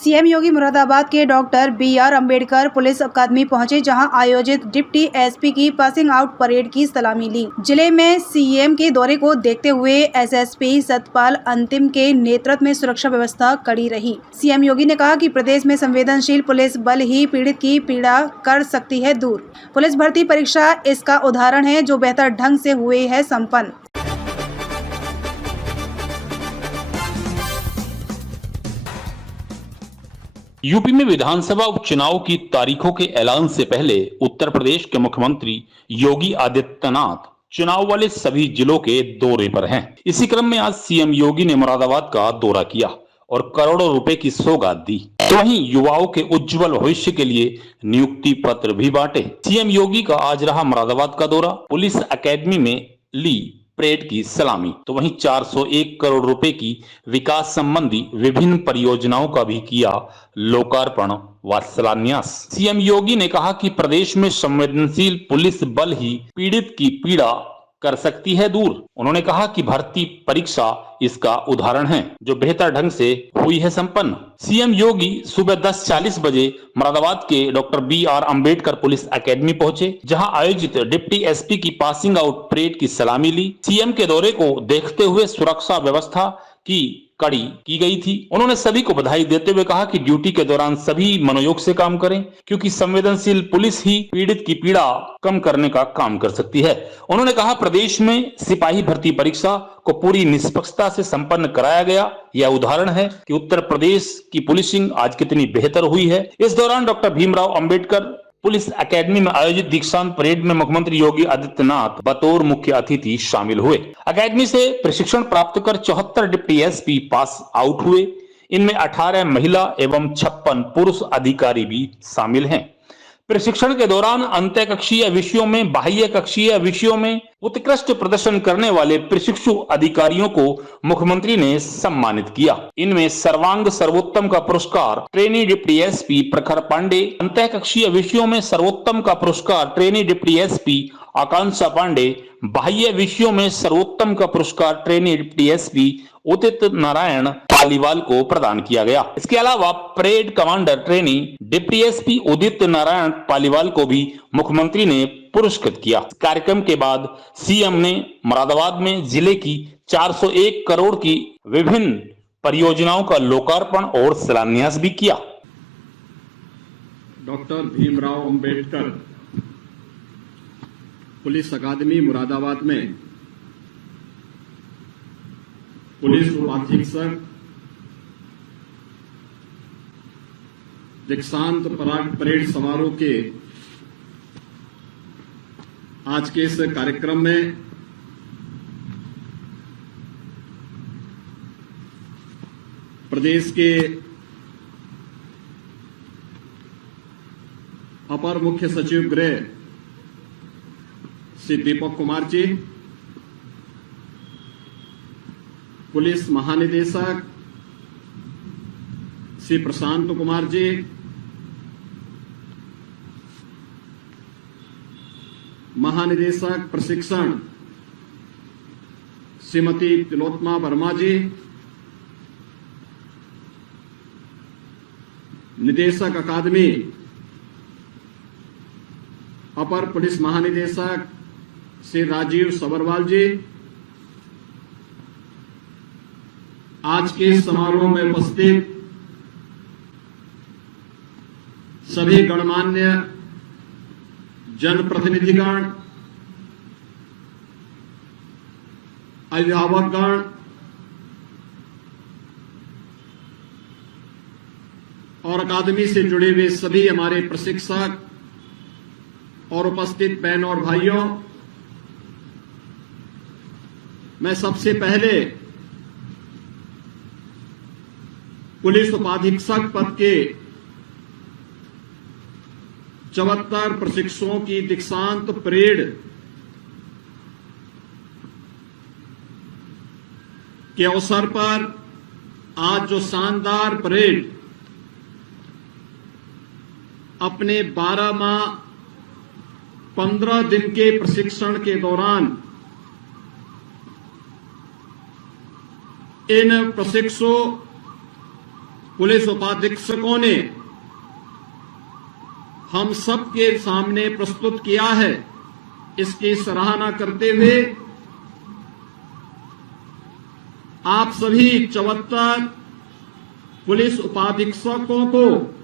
CM योगी मुरादाबाद के doctor B R. Ambedkar police अकादमी पहुंचे, जहां आयोजित डिप्टी एसपी की पासिंग आउट परेड की सलामी ली। जिले में सीएम के दौरे को देखते हुए एसएसपी सतपाल अंतिम के नेतृत्व में सुरक्षा व्यवस्था कड़ी रही। सीएम योगी ने कहा कि प्रदेश में संवेदनशील पुलिस बल ही पीड़ित की पीड़ा कर सकती है दूर। पुलिस भर्ती परीक्षा इसका उदाहरण है, जो बेहतर ढंग से हुए है संपन्न। यूपी में विधानसभा उपचुनाव की तारीखों के ऐलान से पहले उत्तर प्रदेश के मुख्यमंत्री योगी आदित्यनाथ चुनाव वाले सभी जिलों के दौरे पर हैं। इसी क्रम में आज सीएम योगी ने मुरादाबाद का दौरा किया और करोड़ों रुपए की सौगात दी। तो वहीं युवाओं के उज्जवल भविष्य के लिए नियुक्ति पत्र भी बांटे। सीएम योगी का आज रहा मुरादाबाद का दौरा, पुलिस अकेडमी में ली परेड की सलामी, तो वहीं 401 करोड़ रुपए की विकास संबंधी विभिन्न परियोजनाओं का भी किया लोकार्पण व शिलान्यास। सीएम योगी ने कहा कि प्रदेश में संवेदनशील पुलिस बल ही पीड़ित की पीड़ा कर सकती है दूर। उन्होंने कहा कि भर्ती परीक्षा इसका उदाहरण है, जो बेहतर ढंग से हुई है संपन्न। सीएम योगी सुबह 10:40 बजे मुरादाबाद के doctor B R. Ambedkar police academy पहुंचे, जहां आयोजित डिप्टी एसपी की पासिंग आउट परेड की सलामी ली। सीएम के दौरे को देखते हुए सुरक्षा व्यवस्था की कड़ी की गई थी। उन्होंने सभी को बधाई देते हुए कहा कि ड्यूटी के दौरान सभी मनोयोग से काम करें, क्योंकि संवेदनशील पुलिस ही पीड़ित की पीड़ा कम करने का काम कर सकती है। उन्होंने कहा प्रदेश में सिपाही भर्ती परीक्षा को पूरी निष्पक्षता से संपन्न कराया गया। यह उदाहरण है कि उत्तर प्रदेश की पुलिसिंग आज कितनी बेहतर हुई है। इस दौरान doctor Bhimrao Ambedkar police academy में आयोजित दीक्षांत परेड में मुख्यमंत्री योगी आदित्यनाथ बतौर मुख्य अतिथि शामिल हुए। अकेडमी से प्रशिक्षण प्राप्त कर 74 डिप्टी एसपी पास आउट हुए। इनमें 18 महिला एवं 56 पुरुष अधिकारी भी शामिल हैं। प्रशिक्षण के दौरान अंतःकक्षीय विषयों में, बाह्य कक्षीय विषयों में उत्कृष्ट प्रदर्शन करने वाले प्रशिक्षु अधिकारियों को मुख्यमंत्री ने सम्मानित किया। इनमें सर्वांग सर्वोत्तम का पुरस्कार ट्रेनी डिप्टी एसपी प्रखर पांडे, अंतःकक्षीय विषयों में सर्वोत्तम का पुरस्कार trainee deputy SP Akanksha Pandey, बाह्य विषयों में सर्वोत्तम का पुरस्कार trainee deputy SP Udit Narayan Paliwal को प्रदान किया गया। इसके अलावा parade commander trainee deputy SP Udit Narayan Paliwal को भी मुख्यमंत्री ने पुरस्कृत किया। कार्यक्रम के बाद सीएम ने मुरादाबाद में जिले की 401 करोड़ की विभिन्न परियोजनाओं का लोकार्पण और शिलान्यास भी किया। डॉक्टर भीमराव अंबेडकर पुलिस अकादमी मुरादाबाद में पुलिस उपाधीक्षक दीक्षांत परेड समारोह के आज के इस कार्यक्रम में प्रदेश के अपर मुख्य सचिव गृह श्री दीपक कुमार जी, पुलिस महानिदेशक श्री प्रशांत कुमार जी, महानिदेशक प्रशिक्षण श्रीमती तिलोत्तमा वर्मा जी, निदेशक अकादमी अपर पुलिस महानिदेशक श्री राजीव सबरवाल जी, आज के समारोह में उपस्थित सभी गणमान्य जनप्रतिनिधिगण, अभिभावकगण और अकादमी से जुड़े हुए सभी हमारे प्रशिक्षक और उपस्थित बहनों और भाइयों, मैं सबसे पहले पुलिस उपाधीक्षक पद के 74 प्रशिक्षुओं की दीक्षांत परेड के अवसर पर आज जो शानदार परेड अपने 12 माह 15 दिन के प्रशिक्षण के दौरान इन प्रशिक्षु पुलिस उपाधीक्षकों ने हम सबके सामने प्रस्तुत किया है, इसकी सराहना करते हुए आप सभी 74 पुलिस उपाधीक्षकों को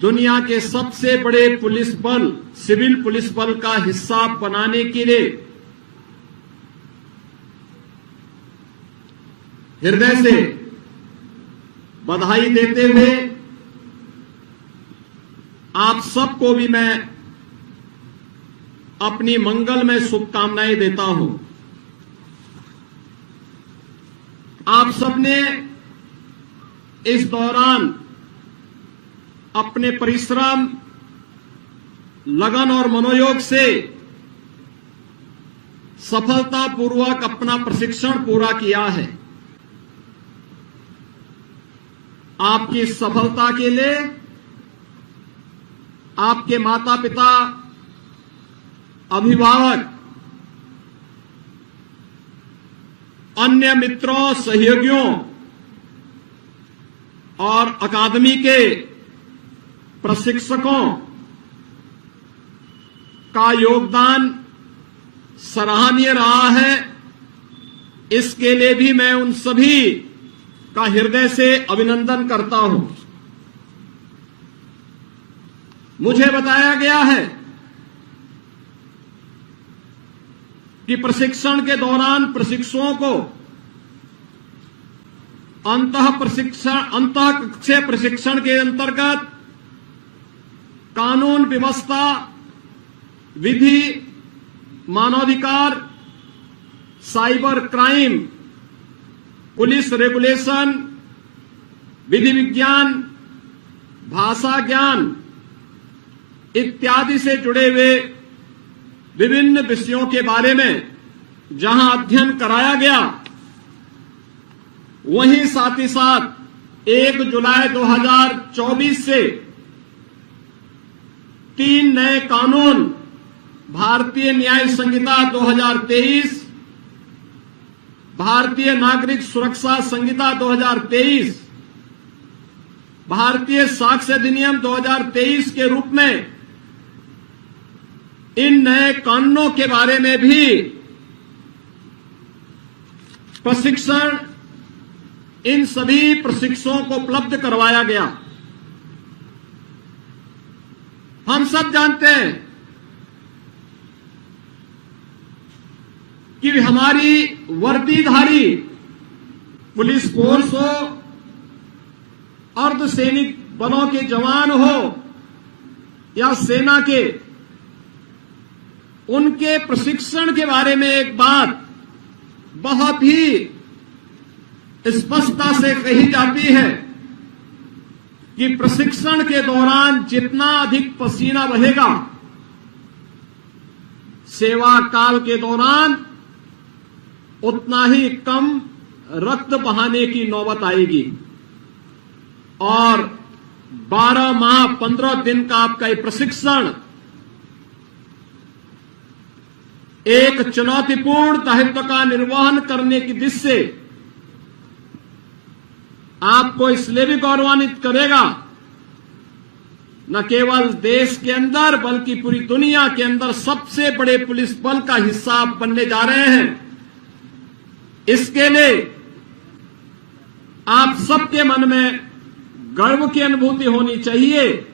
दुनिया के सबसे बड़े पुलिस बल, सिविल पुलिस बल का हिस्सा बनाने के लिए हृदय से बधाई देते हुए आप सबको भी मैं अपनी मंगलमय शुभकामनाएं देता हूं। आप सबने इस दौरान अपने परिश्रम, लगन और मनोयोग से सफलतापूर्वक अपना प्रशिक्षण पूरा किया है। आपकी सफलता के लिए आपके माता पिता, अभिभावक, अन्य मित्रों, सहयोगियों और अकादमी के प्रशिक्षकों का योगदान सराहनीय रहा है। इसके लिए भी मैं उन सभी का हृदय से अभिनंदन करता हूं। मुझे बताया गया है कि प्रशिक्षण के दौरान प्रशिक्षुओं को अंतःकक्षीय प्रशिक्षण के अंतर्गत कानून व्यवस्था, विधि, मानवाधिकार, साइबर क्राइम, पुलिस रेगुलेशन, विधि विज्ञान, भाषा ज्ञान इत्यादि से जुड़े हुए विभिन्न विषयों के बारे में जहां अध्ययन कराया गया, वहीं साथ ही साथ 1 जुलाई 2024 से 3 नए कानून, भारतीय न्याय संहिता 2023, भारतीय नागरिक सुरक्षा संहिता 2023, भारतीय साक्ष्य अधिनियम 2023 के रूप में इन नए कानूनों के बारे में भी प्रशिक्षण इन सभी प्रशिक्षुओं को उपलब्ध करवाया गया। हम सब जानते हैं कि हमारी वर्दीधारी पुलिस फोर्स हो, अर्धसैनिक बलों के जवान हो या सेना के, उनके प्रशिक्षण के बारे में एक बात बहुत ही स्पष्टता से कही जाती है कि प्रशिक्षण के दौरान जितना अधिक पसीना बहेगा, सेवा काल के दौरान उतना ही कम रक्त बहाने की नौबत आएगी। और 12 माह 15 दिन का आपका ये प्रशिक्षण एक चुनौतीपूर्ण दायित्व का निर्वहन करने की दिशा से आपको इसलिए भी गौरवान्वित करेगा, न केवल देश के अंदर बल्कि पूरी दुनिया के अंदर सबसे बड़े पुलिस बल का हिस्सा आप बनने जा रहे हैं। इसके लिए आप सबके मन में गर्व की अनुभूति होनी चाहिए।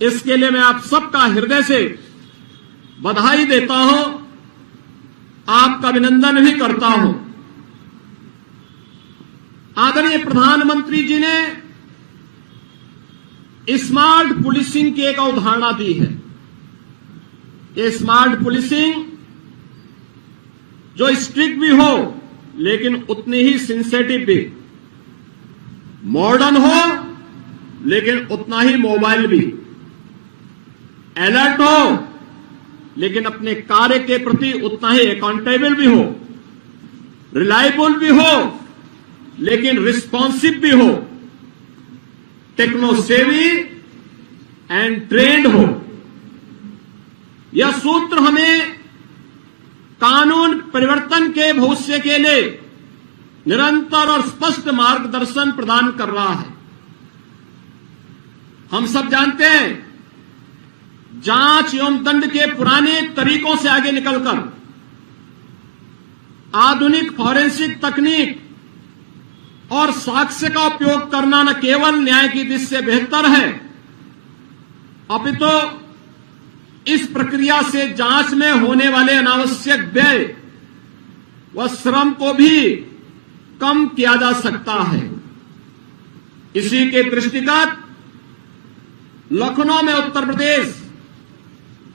इसके लिए मैं आप सबका हृदय से बधाई देता हूं, आपका अभिनंदन भी करता हूं। आदरणीय प्रधानमंत्री जी ने स्मार्ट पुलिसिंग की एक अवधारणा दी है। ये स्मार्ट पुलिसिंग जो स्ट्रिक्ट भी हो लेकिन उतनी ही सेंसिटिव भी, मॉडर्न हो लेकिन उतना ही मोबाइल भी, अलर्ट हो लेकिन अपने कार्य के प्रति उतना ही अकाउंटेबल भी हो, रिलायबल भी हो लेकिन रिस्पॉन्सिव भी हो, टेक्नो सेवी एंड ट्रेंड हो। यह सूत्र हमें कानून परिवर्तन के भविष्य के लिए निरंतर और स्पष्ट मार्गदर्शन प्रदान कर रहा है। हम सब जानते हैं, जांच एवं दंड के पुराने तरीकों से आगे निकलकर आधुनिक फॉरेंसिक तकनीक और साक्ष्य का उपयोग करना न केवल न्याय की दृष्टि से बेहतर है, अपितु इस प्रक्रिया से जांच में होने वाले अनावश्यक व्यय व श्रम को भी कम किया जा सकता है। इसी के दृष्टिगत लखनऊ में Uttar Pradesh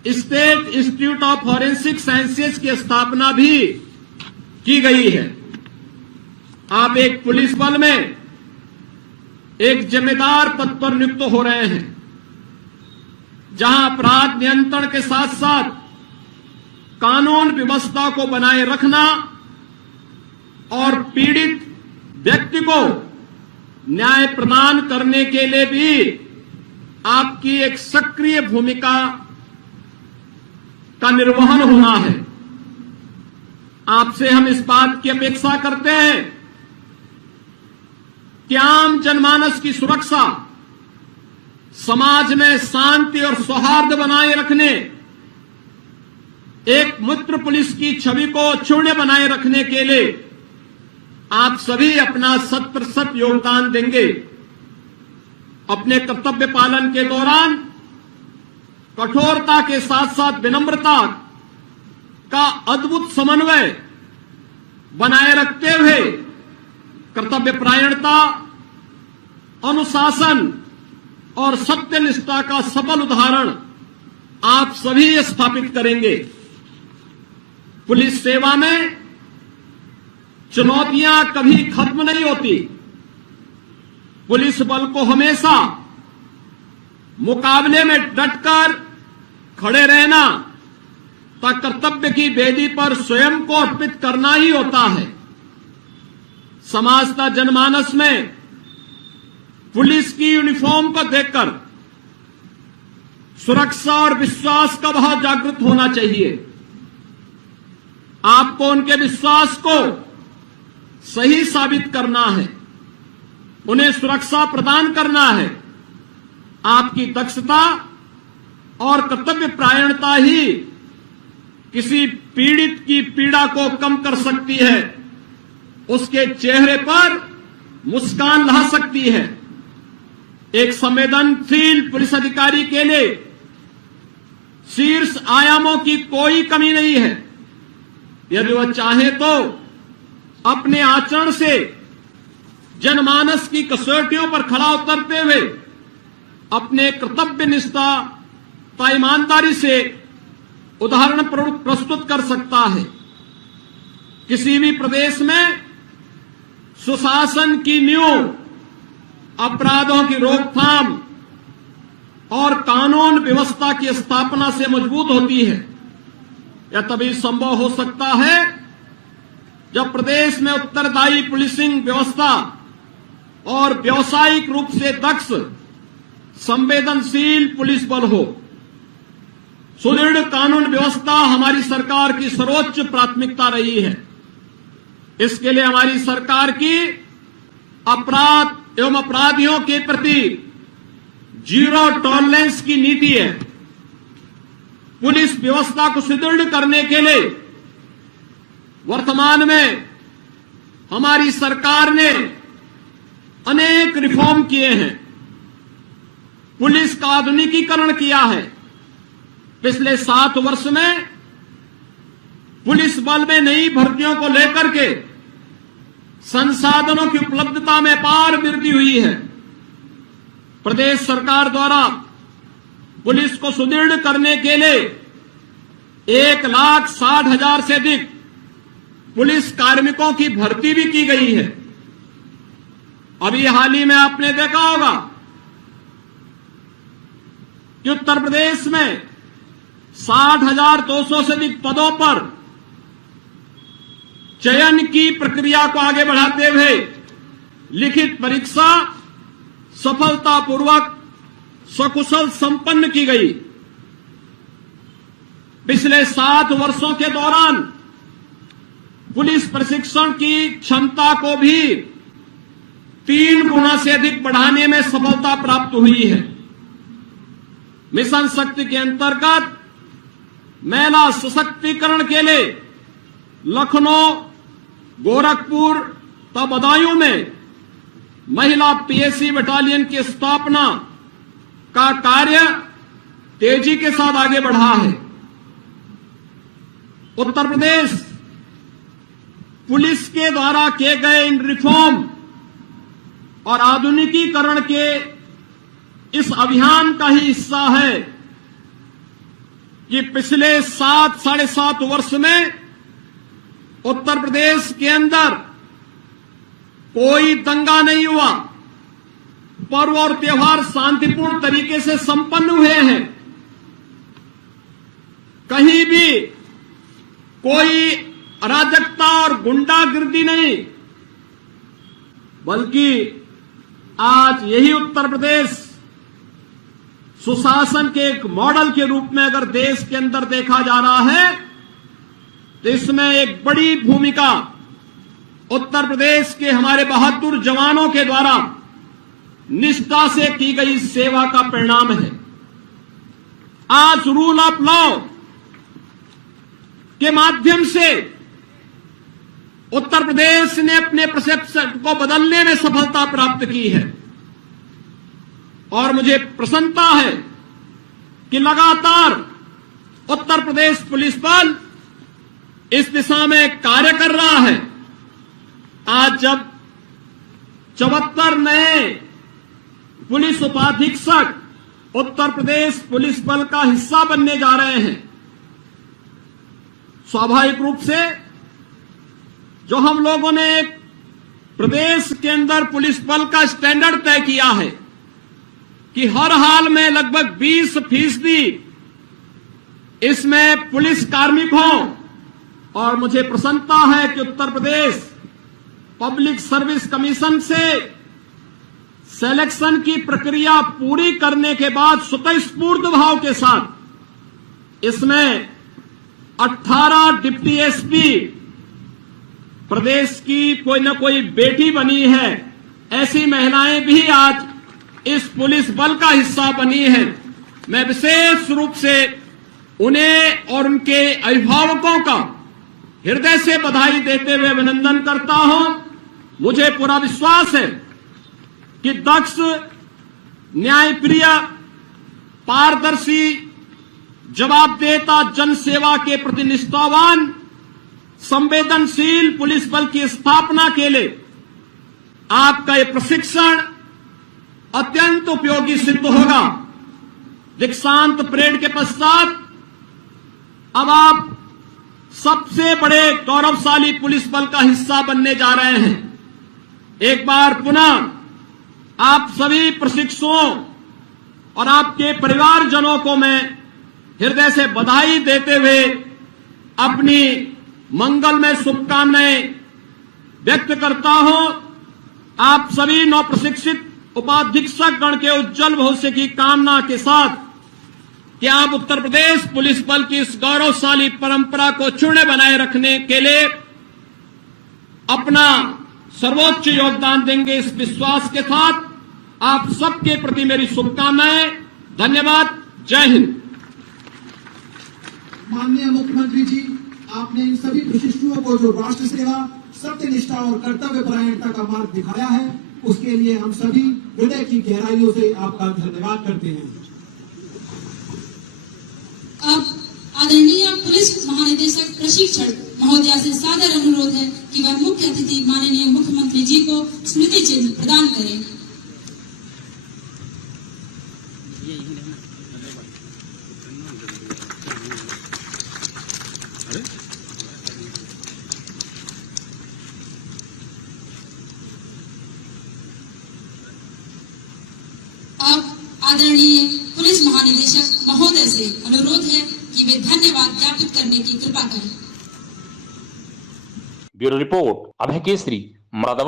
state institute of forensic sciences की स्थापना भी की गई है। आप एक पुलिस बल में एक जिम्मेदार पद पर नियुक्त हो रहे हैं, जहां अपराध नियंत्रण के साथ साथ कानून व्यवस्था को बनाए रखना और पीड़ित व्यक्ति को न्याय प्रदान करने के लिए भी आपकी एक सक्रिय भूमिका का निर्वहन होना है। आपसे हम इस बात की अपेक्षा करते हैं कि आम जनमानस की सुरक्षा, समाज में शांति और सौहार्द बनाए रखने, एक मित्र पुलिस की छवि को अक्षुण्ण बनाए रखने के लिए आप सभी अपना 100% योगदान देंगे। अपने कर्तव्य पालन के दौरान कठोरता के साथ साथ विनम्रता का अद्भुत समन्वय बनाए रखते हुए कर्तव्य परायणता, अनुशासन और सत्यनिष्ठा का सफल उदाहरण आप सभी स्थापित करेंगे। पुलिस सेवा में चुनौतियां कभी खत्म नहीं होती। पुलिस बल को हमेशा मुकाबले में डटकर खड़े रहना तथा कर्तव्य की वेदी पर स्वयं को अर्पित करना ही होता है। समाज तथा जनमानस में पुलिस की यूनिफॉर्म को देखकर सुरक्षा और विश्वास का भाव जागृत होना चाहिए। आपको उनके विश्वास को सही साबित करना है, उन्हें सुरक्षा प्रदान करना है। आपकी दक्षता और कर्तव्य परायणता ही किसी पीड़ित की पीड़ा को कम कर सकती है, उसके चेहरे पर मुस्कान ला सकती है। एक संवेदनशील पुलिस अधिकारी के लिए शीर्ष आयामों की कोई कमी नहीं है। यदि वह चाहे तो अपने आचरण से जनमानस की कसौटियों पर खड़ा उतरते हुए अपने कर्तव्य निष्ठा व ईमानदारी से उदाहरण प्रस्तुत कर सकता है। किसी भी प्रदेश में सुशासन की नींव अपराधों की रोकथाम और कानून व्यवस्था की स्थापना से मजबूत होती है। यह तभी संभव हो सकता है जब प्रदेश में उत्तरदायी पुलिसिंग व्यवस्था और व्यावसायिक रूप से दक्ष संवेदनशील पुलिस बल हो। सुदृढ़ कानून व्यवस्था हमारी सरकार की सर्वोच्च प्राथमिकता रही है। इसके लिए हमारी सरकार की अपराध एवं अपराधियों के प्रति जीरो टॉलरेंस की नीति है। पुलिस व्यवस्था को सुदृढ़ करने के लिए वर्तमान में हमारी सरकार ने अनेक रिफॉर्म किए हैं। पुलिस का आधुनिकीकरण किया है। पिछले 7 वर्ष में पुलिस बल में नई भर्तियों को लेकर के संसाधनों की उपलब्धता में अपार वृद्धि हुई है। प्रदेश सरकार द्वारा पुलिस को सुदृढ़ करने के लिए 1,60,000 से अधिक पुलिस कार्मिकों की भर्ती भी की गई है। अभी हाल ही में आपने देखा होगा कि उत्तर प्रदेश में 60,200 से अधिक पदों पर चयन की प्रक्रिया को आगे बढ़ाते हुए लिखित परीक्षा सफलतापूर्वक सकुशल संपन्न की गई। पिछले 7 वर्षों के दौरान पुलिस प्रशिक्षण की क्षमता को भी 3 गुना से अधिक बढ़ाने में सफलता प्राप्त हुई है। मिशन शक्ति के अंतर्गत महिला सशक्तिकरण के लिए लखनऊ, गोरखपुर तथा बदायूं में महिला पीएसी बटालियन की स्थापना का कार्य तेजी के साथ आगे बढ़ा है। उत्तर प्रदेश पुलिस के द्वारा किए गए इन रिफॉर्म और आधुनिकीकरण के इस अभियान का ही हिस्सा है कि पिछले 7 साढ़े 7 वर्ष में उत्तर प्रदेश के अंदर कोई दंगा नहीं हुआ। पर्व और त्योहार शांतिपूर्ण तरीके से संपन्न हुए हैं। कहीं भी कोई अराजकता और गुंडागिर्दी नहीं, बल्कि आज यही उत्तर प्रदेश सुशासन के एक मॉडल के रूप में अगर देश के अंदर देखा जा रहा है, तो इसमें एक बड़ी भूमिका उत्तर प्रदेश के हमारे बहादुर जवानों के द्वारा निष्ठा से की गई सेवा का परिणाम है। आज रूल ऑफ लॉ के माध्यम से उत्तर प्रदेश ने अपने परसेप्शन को बदलने में सफलता प्राप्त की है और मुझे प्रसन्नता है कि लगातार उत्तर प्रदेश पुलिस बल इस दिशा में कार्य कर रहा है। आज जब 74 नए पुलिस उपाधीक्षक उत्तर प्रदेश पुलिस बल का हिस्सा बनने जा रहे हैं, स्वाभाविक रूप से जो हम लोगों ने प्रदेश के अंदर पुलिस बल का स्टैंडर्ड तय किया है कि हर हाल में लगभग 20% इसमें पुलिस कार्मिक हों, और मुझे प्रसन्नता है कि Uttar Pradesh public service commission से सिलेक्शन की प्रक्रिया पूरी करने के बाद स्वतःस्फूर्त भाव के साथ इसमें 18 डिप्टी एसपी प्रदेश की कोई न कोई बेटी बनी है। ऐसी महिलाएं भी आज इस पुलिस बल का हिस्सा बनी है। मैं विशेष रूप से उन्हें और उनके अभिभावकों का हृदय से बधाई देते हुए अभिनंदन करता हूं। मुझे पूरा विश्वास है कि दक्ष, न्यायप्रिय, पारदर्शी, जवाबदेहता, जनसेवा के प्रति निष्ठावान, संवेदनशील पुलिस बल की स्थापना के लिए आपका ये प्रशिक्षण अत्यंत उपयोगी सिद्ध होगा। दीक्षांत परेड के पश्चात अब आप सबसे बड़े गौरवशाली पुलिस बल का हिस्सा बनने जा रहे हैं। एक बार पुनः आप सभी प्रशिक्षुओं और आपके परिवारजनों को मैं हृदय से बधाई देते हुए अपनी मंगलमय शुभकामनाएं व्यक्त करता हूं। आप सभी नवप्रशिक्षित उपाधीक्षक गण के उज्जवल भविष्य की कामना के साथ कि आप उत्तर प्रदेश पुलिस बल की इस गौरवशाली परंपरा को अक्षुण्ण बनाए रखने के लिए अपना सर्वोच्च योगदान देंगे, इस विश्वास के साथ आप सबके प्रति मेरी शुभकामनाएं। धन्यवाद। जय हिंद। माननीय मुख्यमंत्री जी, आपने इन सभी प्रशिक्षुओं को जो राष्ट्र सेवा, सत्यनिष्ठा और कर्तव्य परायणता का मार्ग दिखाया है, उसके लिए हम सभी हृदय की गहराइयों से आपका धन्यवाद करते हैं। अब आदरणीय पुलिस महानिदेशक प्रशिक्षण महोदया से सादर अनुरोध है कि वह मुख्य अतिथि माननीय मुख्यमंत्री जी को स्मृति चिन्ह प्रदान करें। अब आदरणीय पुलिस महानिदेशक महोदय से अनुरोध है कि वे धन्यवाद ज्ञापित करने की कृपा करें। ब्यूरो रिपोर्ट अभय केसरी, मुरादाबाद।